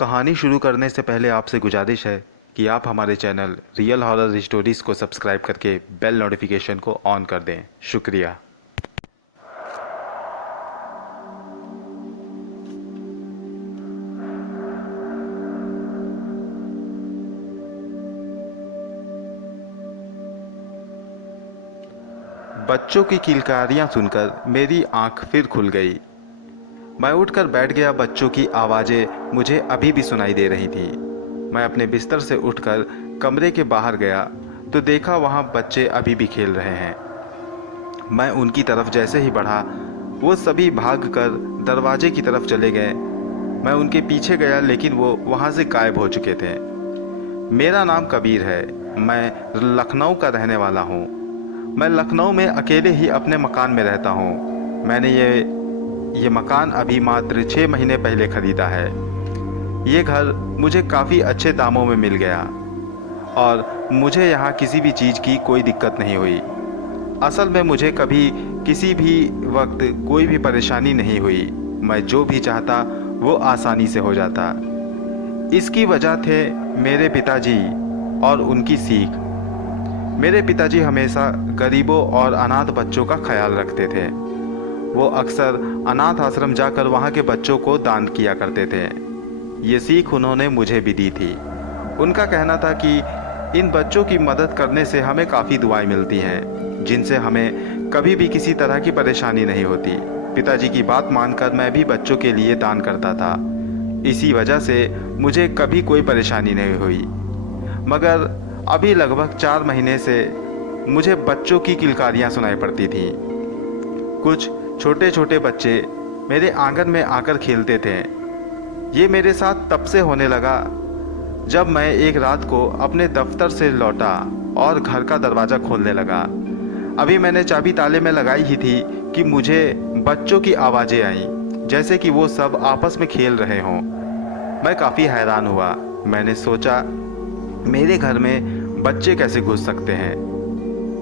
कहानी शुरू करने से पहले आपसे गुजारिश है कि आप हमारे चैनल रियल हॉरर स्टोरीज़ को सब्सक्राइब करके बेल नोटिफिकेशन को ऑन कर दें। शुक्रिया। बच्चों की किलकारियां सुनकर मेरी आंख फिर खुल गई। मैं उठकर बैठ गया। बच्चों की आवाज़ें मुझे अभी भी सुनाई दे रही थी। मैं अपने बिस्तर से उठकर कमरे के बाहर गया तो देखा वहाँ बच्चे अभी भी खेल रहे हैं। मैं उनकी तरफ जैसे ही बढ़ा, वो सभी भागकर दरवाजे की तरफ चले गए। मैं उनके पीछे गया लेकिन वो वहाँ से गायब हो चुके थे। मेरा नाम कबीर है। मैं लखनऊ का रहने वाला हूँ। मैं लखनऊ में अकेले ही अपने मकान में रहता हूँ। मैंने ये मकान अभी मात्र 6 महीने पहले ख़रीदा है। ये घर मुझे काफ़ी अच्छे दामों में मिल गया और मुझे यहाँ किसी भी चीज़ की कोई दिक्कत नहीं हुई। असल में मुझे कभी किसी भी वक्त कोई भी परेशानी नहीं हुई। मैं जो भी चाहता वो आसानी से हो जाता। इसकी वजह थे मेरे पिताजी और उनकी सीख। मेरे पिताजी हमेशा गरीबों और अनाथ बच्चों का ख्याल रखते थे। वो अक्सर अनाथ आश्रम जाकर वहाँ के बच्चों को दान किया करते थे। ये सीख उन्होंने मुझे भी दी थी। उनका कहना था कि इन बच्चों की मदद करने से हमें काफ़ी दुआएं मिलती हैं, जिनसे हमें कभी भी किसी तरह की परेशानी नहीं होती। पिताजी की बात मानकर मैं भी बच्चों के लिए दान करता था। इसी वजह से मुझे कभी कोई परेशानी नहीं हुई। मगर अभी लगभग 4 महीने से मुझे बच्चों की किलकारियाँ सुनाई पड़ती थीं। कुछ छोटे छोटे बच्चे मेरे आंगन में आकर खेलते थे। ये मेरे साथ तब से होने लगा जब मैं एक रात को अपने दफ्तर से लौटा और घर का दरवाज़ा खोलने लगा। अभी मैंने चाबी ताले में लगाई ही थी कि मुझे बच्चों की आवाज़ें आईं, जैसे कि वो सब आपस में खेल रहे हों। मैं काफ़ी हैरान हुआ। मैंने सोचा, मेरे घर में बच्चे कैसे घुस सकते हैं?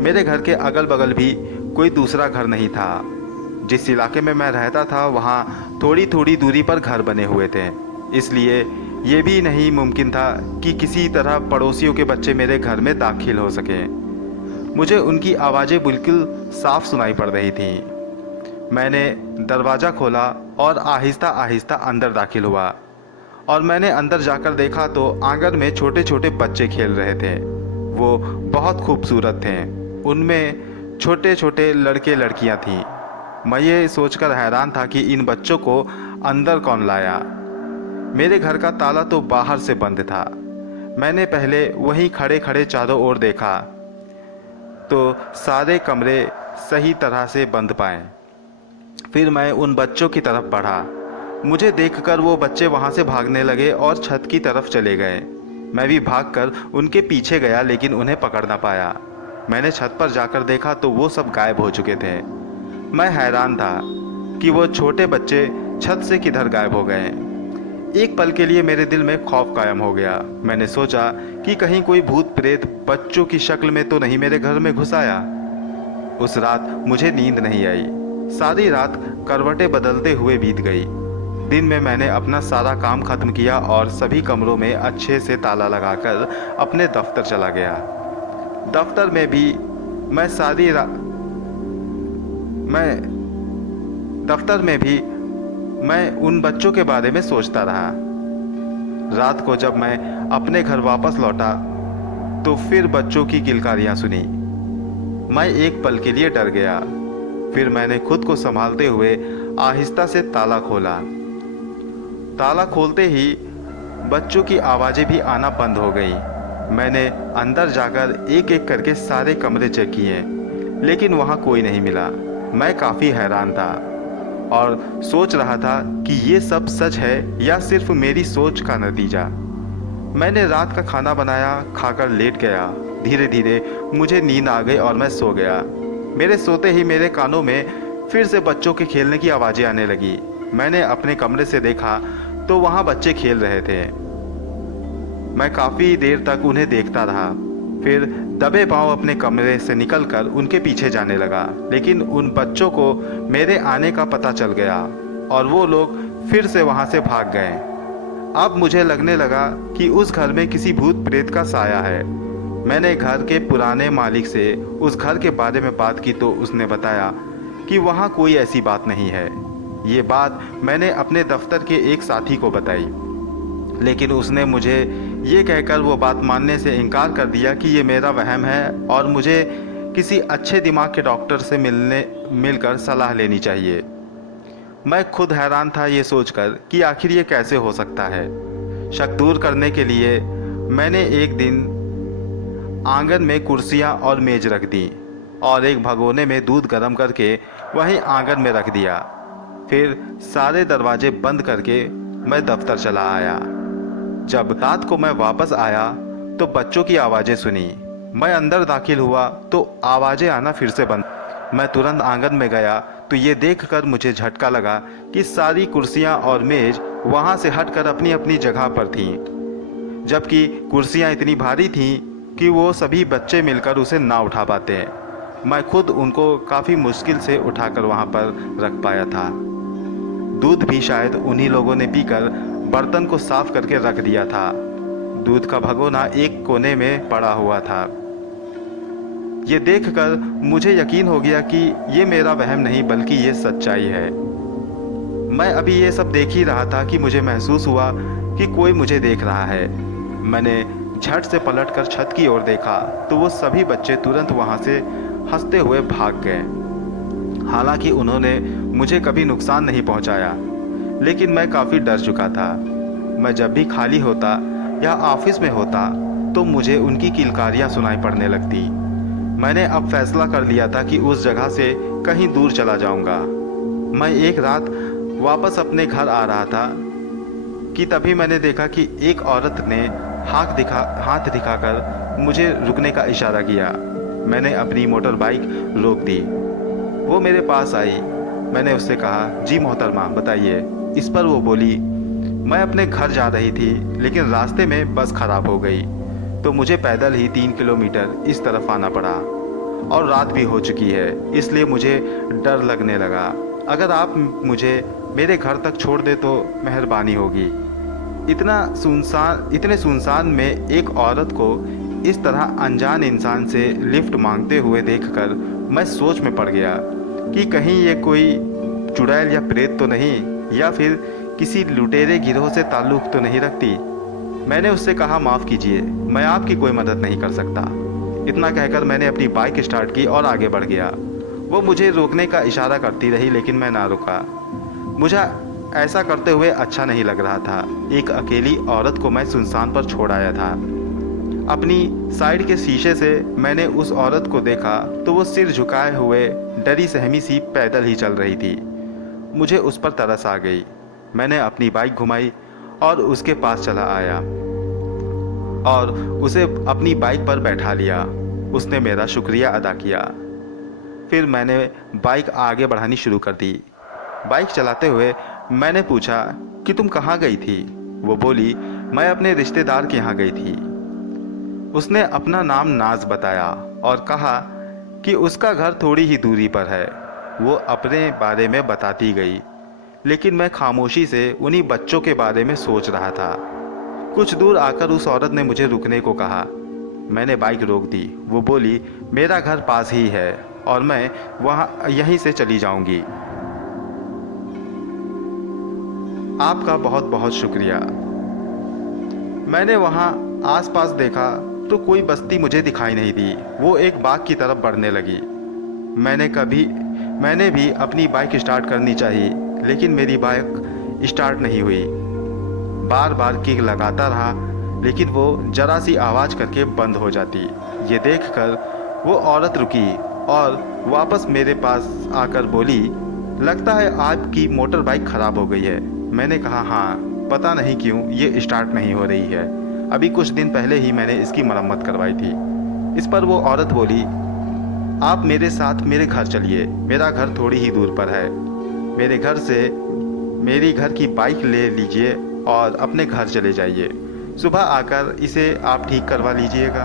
मेरे घर के अगल बगल भी कोई दूसरा घर नहीं था। जिस इलाके में मैं रहता था वहाँ थोड़ी थोड़ी दूरी पर घर बने हुए थे, इसलिए ये भी नहीं मुमकिन था कि किसी तरह पड़ोसियों के बच्चे मेरे घर में दाखिल हो सकें। मुझे उनकी आवाज़ें बिल्कुल साफ सुनाई पड़ रही थीं। मैंने दरवाज़ा खोला और आहिस्ता आहिस्ता अंदर दाखिल हुआ और मैंने अंदर जाकर देखा तो आंगन में छोटे छोटे बच्चे खेल रहे थे। वो बहुत खूबसूरत थे। उनमें छोटे छोटे लड़के लड़कियां थीं। मैं ये सोचकर हैरान था कि इन बच्चों को अंदर कौन लाया। मेरे घर का ताला तो बाहर से बंद था। मैंने पहले वहीं खड़े खड़े चारों ओर देखा तो सारे कमरे सही तरह से बंद पाए। फिर मैं उन बच्चों की तरफ बढ़ा। मुझे देखकर वो बच्चे वहाँ से भागने लगे और छत की तरफ चले गए। मैं भी भागकर उनके पीछे गया लेकिन उन्हें पकड़ ना पाया। मैंने छत पर जाकर देखा तो वो सब गायब हो चुके थे। मैं हैरान था कि वो छोटे बच्चे छत से किधर गायब हो गए। एक पल के लिए मेरे दिल में खौफ कायम हो गया। मैंने सोचा कि कहीं कोई भूत प्रेत बच्चों की शक्ल में तो नहीं मेरे घर में घुस आया। उस रात मुझे नींद नहीं आई। सारी रात करवटें बदलते हुए बीत गई। दिन में मैंने अपना सारा काम खत्म किया और सभी कमरों में अच्छे से ताला लगाकर अपने दफ्तर चला गया। दफ्तर में भी मैं सारी रात मैं दफ्तर में भी मैं उन बच्चों के बारे में सोचता रहा। रात को जब मैं अपने घर वापस लौटा तो फिर बच्चों की किलकारियां सुनी। मैं एक पल के लिए डर गया। फिर मैंने खुद को संभालते हुए आहिस्ता से ताला खोला। ताला खोलते ही बच्चों की आवाज़ें भी आना बंद हो गई। मैंने अंदर जाकर एक एक करके सारे कमरे चेक किए लेकिन वहाँ कोई नहीं मिला। मैं काफ़ी हैरान था और सोच रहा था कि ये सब सच है या सिर्फ मेरी सोच का नतीजा। मैंने रात का खाना बनाया, खाकर लेट गया। धीरे धीरे मुझे नींद आ गई और मैं सो गया। मेरे सोते ही मेरे कानों में फिर से बच्चों के खेलने की आवाज़ें आने लगी। मैंने अपने कमरे से देखा तो वहाँ बच्चे खेल रहे थे। मैं काफ़ी देर तक उन्हें देखता रहा। फिर दबे पांव अपने कमरे से निकलकर उनके पीछे जाने लगा, लेकिन उन बच्चों को मेरे आने का पता चल गया और वो लोग फिर से वहाँ से भाग गए। अब मुझे लगने लगा कि उस घर में किसी भूत प्रेत का साया है। मैंने घर के पुराने मालिक से उस घर के बारे में बात की तो उसने बताया कि वहाँ कोई ऐसी बात नहीं है। ये बात मैंने अपने दफ्तर के एक साथी को बताई, लेकिन उसने मुझे ये कहकर वो बात मानने से इनकार कर दिया कि ये मेरा वहम है और मुझे किसी अच्छे दिमाग के डॉक्टर से मिलकर सलाह लेनी चाहिए। मैं खुद हैरान था ये सोचकर कि आखिर ये कैसे हो सकता है। शक दूर करने के लिए मैंने एक दिन आंगन में कुर्सियां और मेज रख दी और एक भगोने में दूध गर्म करके वहीं आंगन में रख दिया। फिर सारे दरवाजे बंद करके मैं दफ्तर चला आया। जब रात को मैं वापस आया तो बच्चों की आवाज़ें सुनी। मैं अंदर दाखिल हुआ तो आवाज़ें आना फिर से बंद। मैं तुरंत आंगन में गया तो ये देखकर मुझे झटका लगा कि सारी कुर्सियां और मेज वहां से हटकर अपनी अपनी जगह पर थीं, जबकि कुर्सियां इतनी भारी थीं कि वो सभी बच्चे मिलकर उसे ना उठा पाते। मैं खुद उनको काफ़ी मुश्किल से उठाकर वहां पर रख पाया था। दूध भी शायद उन्हीं लोगों ने पीकर बर्तन को साफ करके रख दिया था। दूध का भगोना एक कोने में पड़ा हुआ था। ये देखकर मुझे यकीन हो गया कि ये मेरा वहम नहीं बल्कि ये सच्चाई है। मैं अभी ये सब देख ही रहा था कि मुझे महसूस हुआ कि कोई मुझे देख रहा है। मैंने झट से पलटकर छत की ओर देखा तो वो सभी बच्चे तुरंत वहाँ से हंसते हुए भाग गए। हालांकि उन्होंने मुझे कभी नुकसान नहीं पहुँचाया, लेकिन मैं काफ़ी डर चुका था। मैं जब भी खाली होता या ऑफिस में होता तो मुझे उनकी किलकारियाँ सुनाई पड़ने लगती। मैंने अब फैसला कर लिया था कि उस जगह से कहीं दूर चला जाऊंगा। मैं एक रात वापस अपने घर आ रहा था कि तभी मैंने देखा कि एक औरत ने हाथ दिखाकर मुझे रुकने का इशारा किया। मैंने अपनी मोटर बाइक रोक दी। वो मेरे पास आई। मैंने उससे कहा, जी मोहतरमा बताइए। इस पर वो बोली, मैं अपने घर जा रही थी लेकिन रास्ते में बस खराब हो गई तो मुझे पैदल ही 3 किलोमीटर इस तरफ आना पड़ा और रात भी हो चुकी है, इसलिए मुझे डर लगने लगा। अगर आप मुझे मेरे घर तक छोड़ दे तो मेहरबानी होगी। इतने सुनसान में एक औरत को इस तरह अनजान इंसान से लिफ्ट मांगते हुए देखकर मैं सोच में पड़ गया कि कहीं ये कोई चुड़ैल या प्रेत तो नहीं, या फिर किसी लुटेरे गिरोह से ताल्लुक़ तो नहीं रखती। मैंने उससे कहा, माफ़ कीजिए, मैं आपकी कोई मदद नहीं कर सकता। इतना कहकर मैंने अपनी बाइक स्टार्ट की और आगे बढ़ गया। वो मुझे रोकने का इशारा करती रही लेकिन मैं ना रुका। मुझे ऐसा करते हुए अच्छा नहीं लग रहा था। एक अकेली औरत को मैं सुनसान पर छोड़ आया था। अपनी साइड के शीशे से मैंने उस औरत को देखा तो वो सिर झुकाए हुए डरी सहमी सी पैदल ही चल रही थी। मुझे उस पर तरस आ गई। मैंने अपनी बाइक घुमाई और उसके पास चला आया और उसे अपनी बाइक पर बैठा लिया। उसने मेरा शुक्रिया अदा किया। फिर मैंने बाइक आगे बढ़ानी शुरू कर दी। बाइक चलाते हुए मैंने पूछा कि तुम कहाँ गई थी? वो बोली, मैं अपने रिश्तेदार के यहाँ गई थी। उसने अपना नाम नाज बताया और कहा कि उसका घर थोड़ी ही दूरी पर है। वो अपने बारे में बताती गई, लेकिन मैं खामोशी से उन्हीं बच्चों के बारे में सोच रहा था। कुछ दूर आकर उस औरत ने मुझे रुकने को कहा। मैंने बाइक रोक दी। वो बोली, मेरा घर पास ही है और मैं यहीं से चली जाऊंगी। आपका बहुत बहुत शुक्रिया। मैंने वहाँ आसपास देखा तो कोई बस्ती मुझे दिखाई नहीं दी। वो एक बाग की तरफ बढ़ने लगी। मैंने भी अपनी बाइक स्टार्ट करनी चाहिए, लेकिन मेरी बाइक स्टार्ट नहीं हुई। बार बार किक लगाता रहा, लेकिन वो जरा सी आवाज़ करके बंद हो जाती। ये देखकर वो औरत रुकी और वापस मेरे पास आकर बोली, लगता है आपकी मोटर बाइक ख़राब हो गई है। मैंने कहा, हाँ, पता नहीं क्यों ये स्टार्ट नहीं हो रही है। अभी कुछ दिन पहले ही मैंने इसकी मरम्मत करवाई थी। इस पर वो औरत बोली, आप मेरे साथ मेरे घर चलिए, मेरा घर थोड़ी ही दूर पर है। मेरे घर से मेरी घर की बाइक ले लीजिए और अपने घर चले जाइए। सुबह आकर इसे आप ठीक करवा लीजिएगा।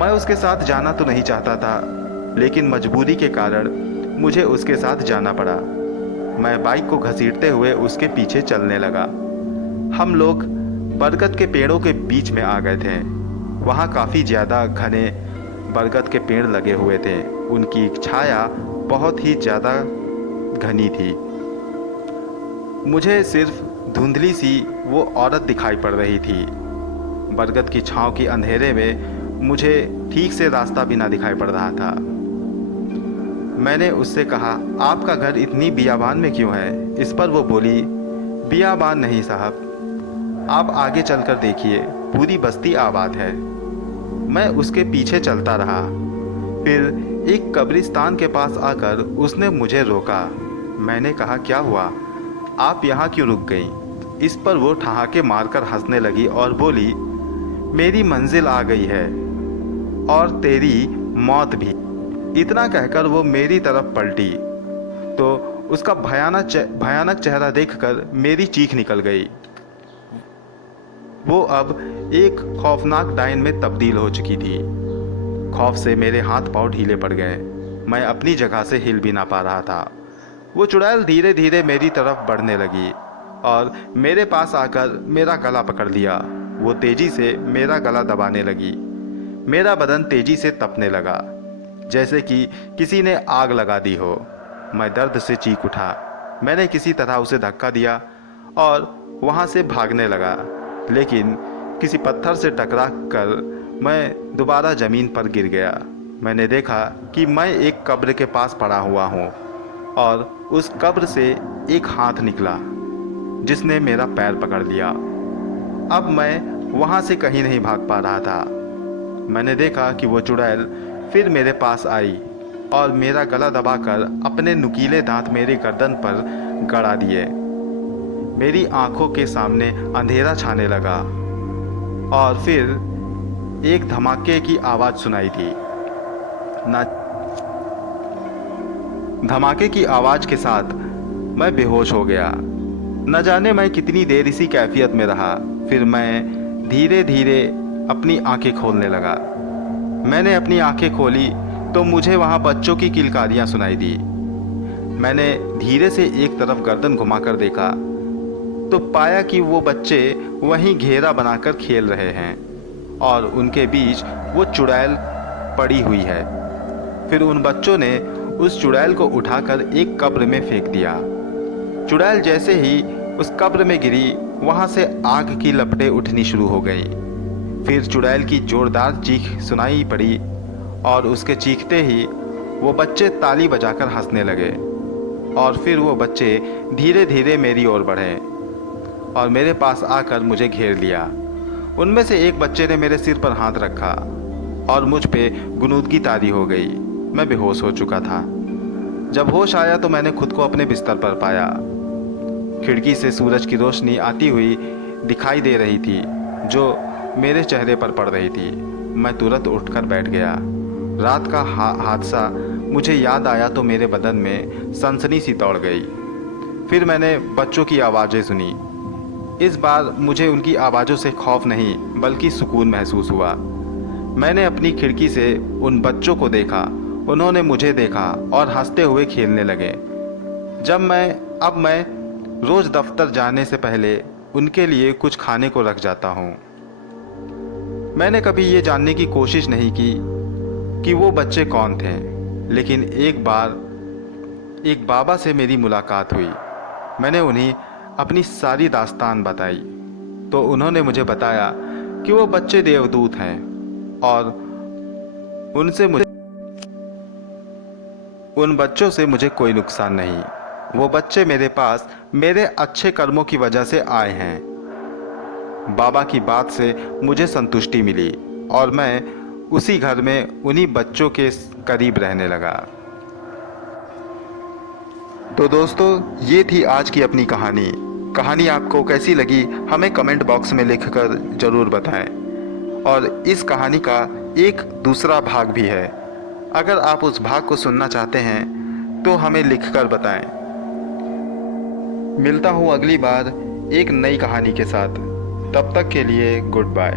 मैं उसके साथ जाना तो नहीं चाहता था, लेकिन मजबूरी के कारण मुझे उसके साथ जाना पड़ा। मैं बाइक को घसीटते हुए उसके पीछे चलने लगा। हम लोग बरगद के पेड़ों के बीच में आ गए थे। वहाँ काफ़ी ज़्यादा घने बरगद के पेड़ लगे हुए थे। उनकी छाया बहुत ही ज़्यादा घनी थी। मुझे सिर्फ धुंधली सी वो औरत दिखाई पड़ रही थी। बरगद की छांव की अंधेरे में मुझे ठीक से रास्ता भी ना दिखाई पड़ रहा था। मैंने उससे कहा, आपका घर इतनी बियाबान में क्यों है? इस पर वो बोली, बियाबान नहीं साहब, आप आगे चलकर देखिए, पूरी बस्ती आबाद है। मैं उसके पीछे चलता रहा। फिर एक कब्रिस्तान के पास आकर उसने मुझे रोका। मैंने कहा, क्या हुआ, आप यहाँ क्यों रुक गई? इस पर वो ठहाके मारकर हंसने लगी और बोली, मेरी मंजिल आ गई है और तेरी मौत भी। इतना कहकर वो मेरी तरफ पलटी तो उसका भयानक चेहरा देखकर मेरी चीख निकल गई। वो अब एक खौफनाक डायन में तब्दील हो चुकी थी। खौफ से मेरे हाथ पांव ढीले पड़ गए। मैं अपनी जगह से हिल भी ना पा रहा था। वो चुड़ैल धीरे धीरे मेरी तरफ बढ़ने लगी और मेरे पास आकर मेरा गला पकड़ लिया। वो तेजी से मेरा गला दबाने लगी। मेरा बदन तेजी से तपने लगा, जैसे कि किसी ने आग लगा दी हो। मैं दर्द से चीख उठा। मैंने किसी तरह उसे धक्का दिया और वहाँ से भागने लगा, लेकिन किसी पत्थर से टकरा कर मैं दोबारा ज़मीन पर गिर गया। मैंने देखा कि मैं एक कब्र के पास पड़ा हुआ हूँ और उस कब्र से एक हाथ निकला जिसने मेरा पैर पकड़ लिया। अब मैं वहाँ से कहीं नहीं भाग पा रहा था। मैंने देखा कि वो चुड़ैल फिर मेरे पास आई और मेरा गला दबाकर अपने नुकीले दांत मेरे गर्दन पर गड़ा दिए। मेरी आंखों के सामने अंधेरा छाने लगा और फिर एक धमाके की आवाज़ सुनाई दी। धमाके की आवाज़ के साथ मैं बेहोश हो गया। न जाने मैं कितनी देर इसी कैफियत में रहा। फिर मैं धीरे धीरे अपनी आंखें खोलने लगा। मैंने अपनी आंखें खोली तो मुझे वहाँ बच्चों की किलकारियाँ सुनाई दी। मैंने धीरे से एक तरफ गर्दन घुमाकर देखा तो पाया कि वो बच्चे वहीं घेरा बनाकर खेल रहे हैं और उनके बीच वो चुड़ैल पड़ी हुई है। फिर उन बच्चों ने उस चुड़ैल को उठाकर एक कब्र में फेंक दिया। चुड़ैल जैसे ही उस कब्र में गिरी, वहाँ से आग की लपटें उठनी शुरू हो गई। फिर चुड़ैल की जोरदार चीख सुनाई पड़ी और उसके चीखते ही वो बच्चे ताली बजाकर हंसने लगे और फिर वो बच्चे धीरे धीरे मेरी ओर बढ़े और मेरे पास आकर मुझे घेर लिया। उनमें से एक बच्चे ने मेरे सिर पर हाथ रखा और मुझ पे गुनूदगी तारी हो गई। मैं बेहोश हो चुका था। जब होश आया तो मैंने खुद को अपने बिस्तर पर पाया। खिड़की से सूरज की रोशनी आती हुई दिखाई दे रही थी जो मेरे चेहरे पर पड़ रही थी। मैं तुरंत उठकर बैठ गया। रात का हादसा मुझे याद आया तो मेरे बदन में सनसनी सी दौड़ गई। फिर मैंने बच्चों की आवाज़ें सुनी। इस बार मुझे उनकी आवाज़ों से खौफ नहीं बल्कि सुकून महसूस हुआ। मैंने अपनी खिड़की से उन बच्चों को देखा। उन्होंने मुझे देखा और हंसते हुए खेलने लगे। अब मैं रोज़ दफ्तर जाने से पहले उनके लिए कुछ खाने को रख जाता हूँ। मैंने कभी ये जानने की कोशिश नहीं की कि वो बच्चे कौन थे, लेकिन एक बार एक बाबा से मेरी मुलाकात हुई। मैंने उन्हें अपनी सारी दास्तान बताई तो उन्होंने मुझे बताया कि वो बच्चे देवदूत हैं और उन बच्चों से मुझे कोई नुकसान नहीं। वो बच्चे मेरे पास मेरे अच्छे कर्मों की वजह से आए हैं। बाबा की बात से मुझे संतुष्टि मिली और मैं उसी घर में उन्हीं बच्चों के करीब रहने लगा। तो दोस्तों, ये थी आज की अपनी कहानी। कहानी आपको कैसी लगी हमें कमेंट बॉक्स में लिखकर ज़रूर बताएं। और इस कहानी का एक दूसरा भाग भी है। अगर आप उस भाग को सुनना चाहते हैं तो हमें लिखकर बताएं। मिलता हूँ अगली बार एक नई कहानी के साथ। तब तक के लिए गुड बाय।